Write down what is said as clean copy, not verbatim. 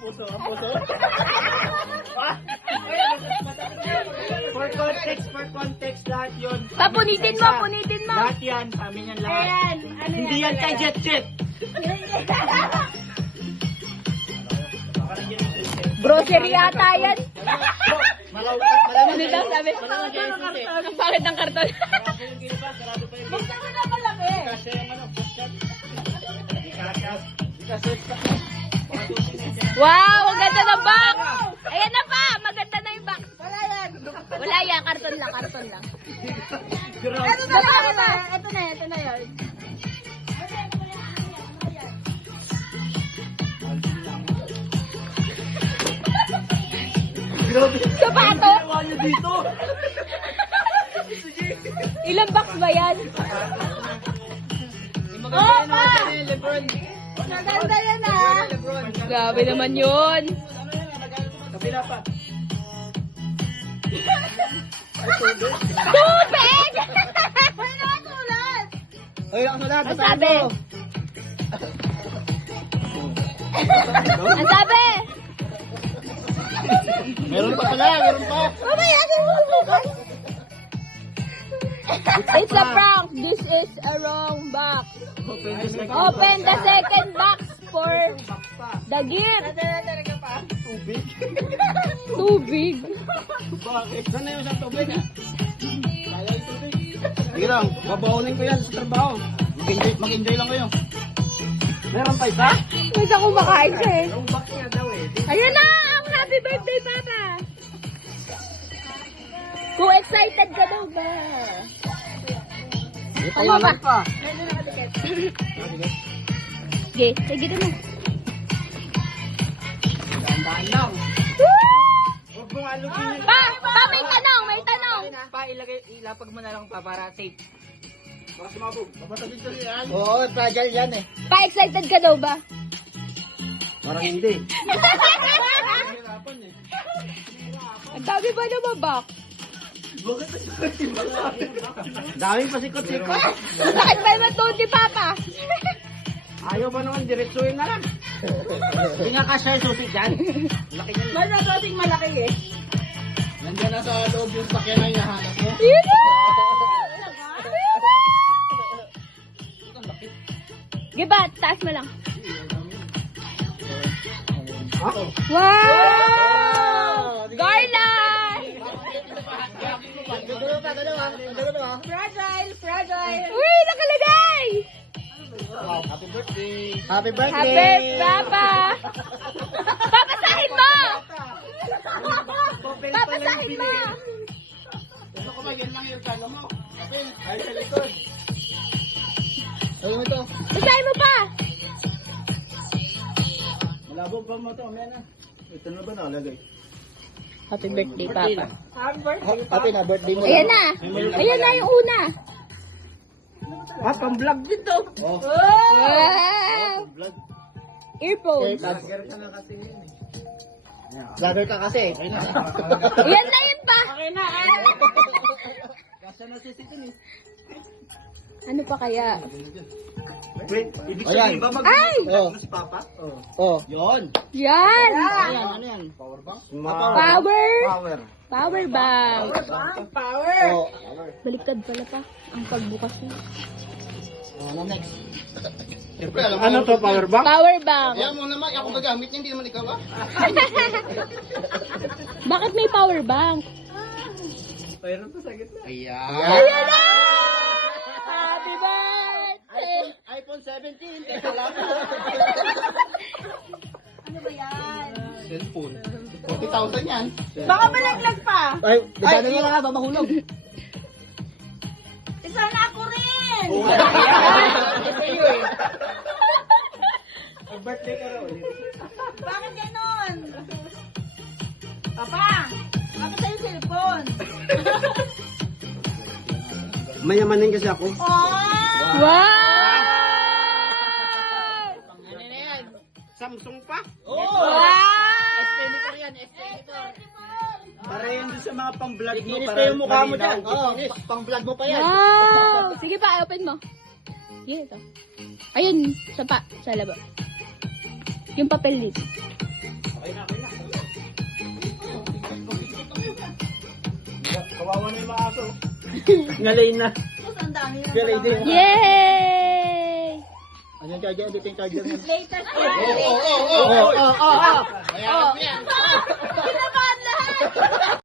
puso. For context, lahat yun. Papunitin mo, punitin mo. Lahat yan, amin yan lahat. Ayan, ano Hindi yan kay Jet. Grocery yata yan. Malamang Ano daw sabi? Ang pangit ng karton. Buksan mo na malaki. Kasi yung ano, buksan. Kasi Wow, ang ganda ng box. Ayan na pa, maganda na yung box. Wala yan, karton lang. Ito na yun. Sapato? dito. Ilang box ba yan? Oh, pa! Maganda yan ah. Grabe naman yun. Kabila pa. Tubig! Wala ka tulad. Ay, ako na. Ang sabi? Ang sabi? Meron pa pala, meron pa. Mamaya, it's a prank. This is a wrong box. Open the second box for the gift. Tubig. Tubig. Bakit? Saan na yung sa tubig? Kaya yung tubig. Sige lang, babaunin ko yan sa trabaho. Mag-enjoy lang kayo. Meron pa isa? Mas ako makain siya eh. Yung box niya daw eh. Ayun na! Ang happy birthday, Papa! Kung excited ka daw ba? Ano pa? Sige, sige na mo. Tandaan lang. Huwag mong alugin yun. Pa, may tanong, may tanong. Pa, ilapag mo na lang pa para safe. Para sumabog. Papasagin ko yan. Oo, fragile yan eh. Pa, excited ka daw ba? Parang hindi. Ang dami ba naman box? Daming pasikot-sikot. Bakit ba naman tuti, Papa? Ayaw ba naman, diretsuhin na lang. Hindi nga kasya yung susi dyan. Laki niyan. Mas natuting malaki eh. Nandiyan na sa loob yung sakyan na hinahanap mo. Yun na! Giba, taas mo lang. Wow! Garland! Fragile! Uy, nakalagay! Happy birthday! Happy Papa! Papasahin mo! Papasahin mo! Ano ko ba, yan lang yung kano mo? Ay, sa likod. Ay, mo ito. Basahin mo pa! Malabog pa mo ito, mamaya na. Ito na ba nakalagay? Happy birthday, Papa. Happy na, birthday mo. Ayan na! Ayan na yung una! Ah, pang-vlog dito. Oh. Wow! Vlog. Earphones. Vlogger ka na kasi. Vlogger ka kasi. Ayan na yun pa! Kasi na si Tito ni. Ano pa kaya? Wait, ibig sabihin ba Ay! si Papa? Oh. Yun. Yan! Ayan, ano yan? Power bank? Power! Power. Power bank! Power. Oh. Baliktad pala pa ang pagbukas niya. Ano next? Siyempre, alam mo. Ano to, power bank? Power bank! Ayan mo naman, ako gagamit niya, hindi naman ikaw ah. Bakit may power bank? Mayroon to sa gitna. Ayan. Ayan na! Happy birthday! iPhone 17. Teka lang. Ano ba yan? Cellphone. 40,000 yan. Baka malaglag pa! Ay, diba na nga ba mahulog? Isa na ako rin! Oo nga. Ito yun eh. Birthday ka raw. Bakit ganon? Papa! Bakit sa'yo cellphone? Mayamanin kasi ako. Wow! Ano na yan? Samsung pa? Wow! S24 yan, S24. Para yan din sa mga pang-vlog mo. Ikinis Para pa yung mukha mo malinaw. dyan. Oo, pang-vlog mo pa yan. Wow! Sige pa, open mo. Yun ito. Ayun, sa laba. Yung papel dito. Kawawa na yung mga aso. Ngalay na. Ngalay din. Yay! Ano yung charger? Dito yung charger mo. Later. Oo. Kinabahan lahat!